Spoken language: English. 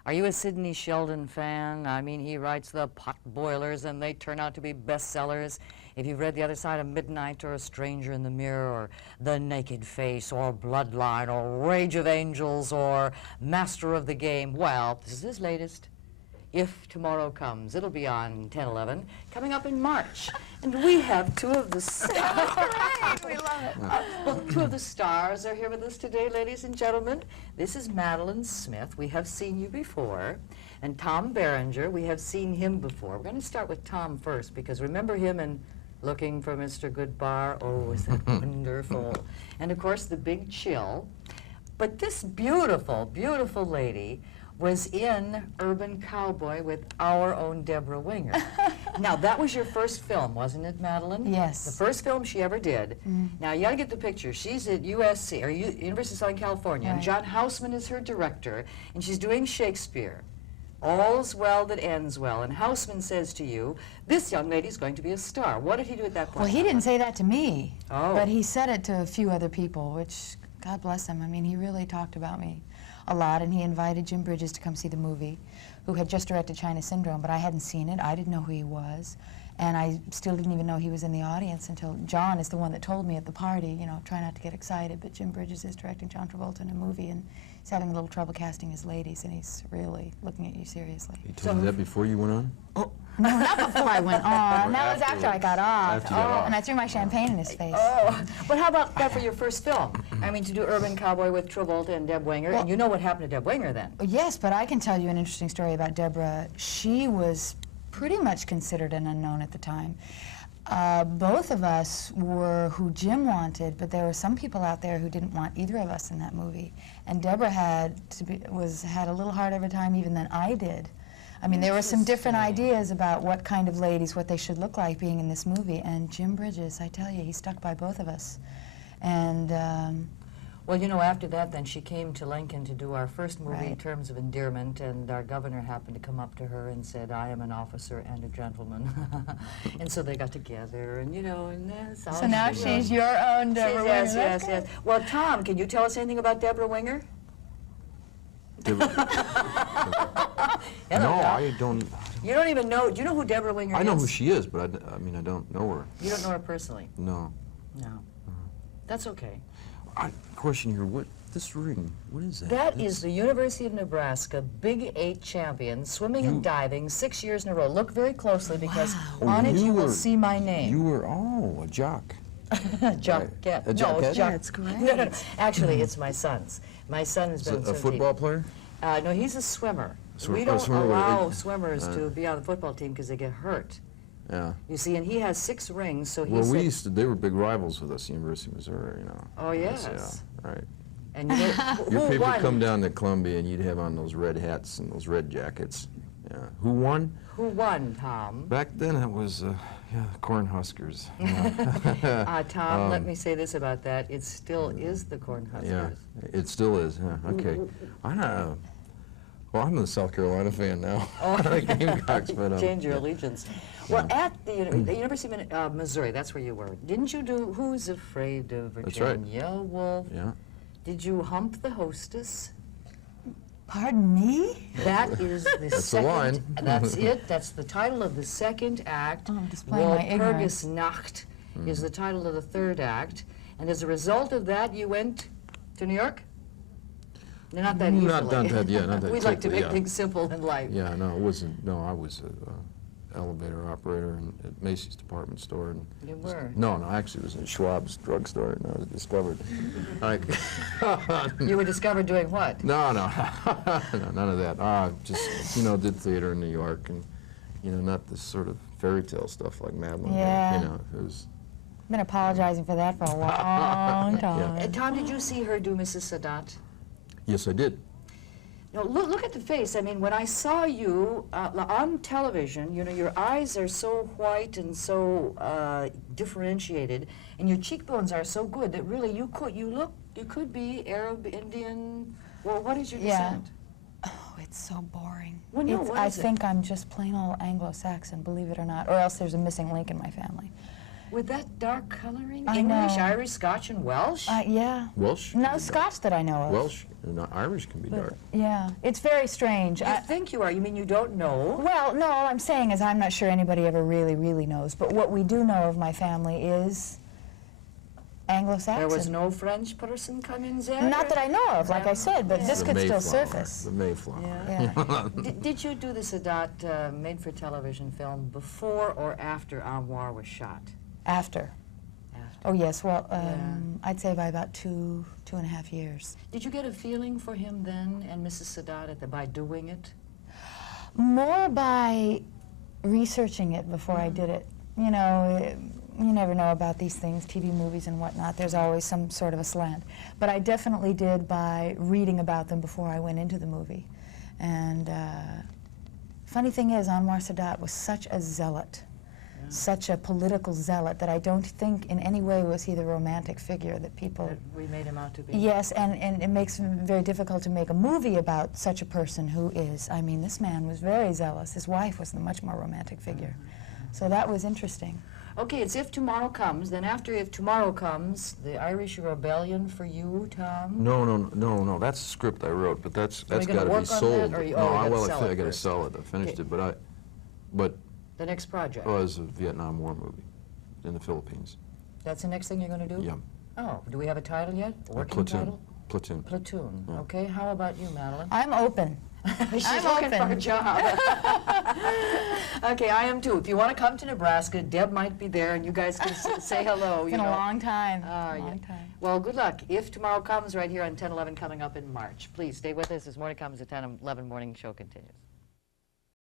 Are you a Sidney Sheldon fan? I mean, he writes the pot boilers and they turn out to be bestsellers. If you've read The Other Side of Midnight or A Stranger in the Mirror or The Naked Face or Bloodline or Rage of Angels or Master of the Game, well, this is his latest. If Tomorrow Comes. It'll be on 10/11, coming up in March. And we have two of the stars. We love it. Well, two of the stars are here with us today, ladies and gentlemen. This is Madolyn Smith. We have seen you before. And Tom Berenger, we have seen him before. We're going to start with Tom first, because remember him in Looking for Mr. Goodbar? Oh, is that wonderful. And of course, The Big Chill. But this beautiful, beautiful lady was in Urban Cowboy with our own Deborah Winger. Now, that was your first film, wasn't it, Madolyn? Yes. The first film she ever did. Now, you got to get the picture. She's at USC, or University of Southern California, and Right. John Houseman is her director, and she's doing Shakespeare. All's well that ends well. And Houseman says to you, this young lady's going to be a star. What did he do at that point? Well, he didn't say that to me, Oh. but he said it to a few other people, which, God bless him. I mean, he really talked about me a lot, and he invited Jim Bridges to come see the movie, who had just directed China Syndrome, but I hadn't seen it. I didn't know who he was, and I still didn't even know he was in the audience until John is the one that told me at the party, you know, try not to get excited, but Jim Bridges is directing John Travolta in a movie, and he's having a little trouble casting his ladies, and he's really looking at you seriously. He told you that before you went on? Oh, no, not before I went on. Or That was after I got off. After you got off. And I threw my champagne in his face. Oh, but how about that for your first film? I mean, to do Urban Cowboy with Travolta and Deb Winger, and you know what happened to Deb Winger then. Yes, but I can tell you an interesting story about Deborah. She was pretty much considered an unknown at the time. Both of us were who Jim wanted, but there were some people out there who didn't want either of us in that movie. And Deborah had a little harder of a time even than I did. I mean, there were some different ideas about what kind of ladies, what they should look like being in this movie. And Jim Bridges, I tell you, he stuck by both of us. And Well, you know, after that, then she came to Lincoln to do our first movie, Right. Terms of Endearment, and our governor happened to come up to her and said, I am an officer and a gentleman. And so they got together, and you know, and that's all. so now she's your own Deborah Winger. Yes, That's yes, good. yes. Well, Tom, can you tell us anything about Deborah Winger? No, I don't. You don't even know, do you know who Deborah Winger is? I know who she is, but I mean, I don't know her. You don't know her personally? No. No. That's okay. Question here, this ring, what is that? That is the University of Nebraska Big 8 champion, swimming and diving, 6 years in a row. Look very closely, because on it you will see my name. You were, a jock. Junket. A No, Junket? it's That's great. No. Actually, it's my son's. My son's been A swim football team. player? No, he's a swimmer. Swim- We oh, don't swimmer, allow it- swimmers to be on the football team because they get hurt. Yeah. You see, and he has 6 rings, so he Well, said, they were big rivals with us, University of Missouri, you know. Oh, yes. Yeah, right. and you know, Your who people won? come down to Columbia and you'd have on those red hats and those red jackets. Yeah. Who won? Who won, Tom? Back then it was, Cornhuskers. Tom, let me say this about that. It still is the Cornhuskers. Yeah, it still is, yeah, okay. Well, I'm a South Carolina fan now. The Gamecocks, but, Change your allegiance. Well, at the University of Missouri, that's where you were. Didn't you do Who's Afraid of Virginia? That's right. Wolf? Yeah. Did you hump the hostess? Pardon me? That is the That's the second. line. That's it. That's the title of the second act. Oh, I'm displaying my ignorance. Walpurgisnacht is the title of the third act. And as a result of that, you went to New York? No, not that easily. Not that We'd like to quickly, make yeah. things simple in life. Yeah, no, it wasn't, no, I was a elevator operator at Macy's department store. And You were? No, actually it was in Schwab's drugstore, and I was discovered. You were discovered doing what? No, no, none of that. Just, did theater in New York, and, not this sort of fairy tale stuff like Madolyn. Yeah. It was... I've been apologizing for that for a long time. Tom, did you see her do Mrs. Sadat? Yes, I did. No, look at the face. I mean, when I saw you on television, your eyes are so white and so differentiated, and your cheekbones are so good that really you could be Arab, Indian. Well, what is your descent? Oh, it's so boring. Well, no, what I is it? think I'm just plain old Anglo-Saxon, believe it or not, or else there's a missing link in my family. With that dark coloring? I English, know. Irish, Scotch, and Welsh? Yeah. Welsh? No Scotch that I know of. Welsh and Irish can be dark. Yeah, it's very strange. You think you are? You mean you don't know? Well, no, all I'm saying is I'm not sure anybody ever really, really knows. But what we do know of my family is Anglo-Saxon. There was no French person come in there? Not that I know of, like I said, but this The could still Mayflower, surface. The Mayflower. Yeah. Did you do the Sadat made-for-television film before or after Anwar was shot? After. After. Oh, yes. Well, Yeah. I'd say by about 2.5 years. Did you get a feeling for him then and Mrs. Sadat by doing it? More by researching it before I did it. You know, you never know about these things, TV movies and whatnot. There's always some sort of a slant. But I definitely did by reading about them before I went into the movie. And funny thing is, Anwar Sadat was such a zealot, such a political zealot, that I don't think in any way was he the romantic figure that people... That we made him out to be? Yes, and it makes it very difficult to make a movie about such a person who is, I mean, this man was very zealous. His wife was the much more romantic figure. So that was interesting. Okay, it's If Tomorrow Comes. Then after If Tomorrow Comes, the Irish Rebellion for you, Tom? No. That's a script I wrote, but that's we got gonna to be work on sold. that, or you- No, oh, you gotta well, sell I it got to first. sell it. I finished Okay. it, but The next project? it was a Vietnam War movie in the Philippines. That's the next thing you're going to do? Yeah. Oh, do we have a title yet? A working Platoon. title? Platoon. Platoon. Yeah. Okay, how about you, Madolyn? I'm open. She's I'm looking for a open. job. Okay, I am too. If you want to come to Nebraska, Deb might be there, and you guys can say hello. It's been a long time. Yeah. Long time. Well, good luck. If Tomorrow Comes, right here on 10/11 coming up in March. Please stay with us as Morning Comes, the 10/11 morning show continues.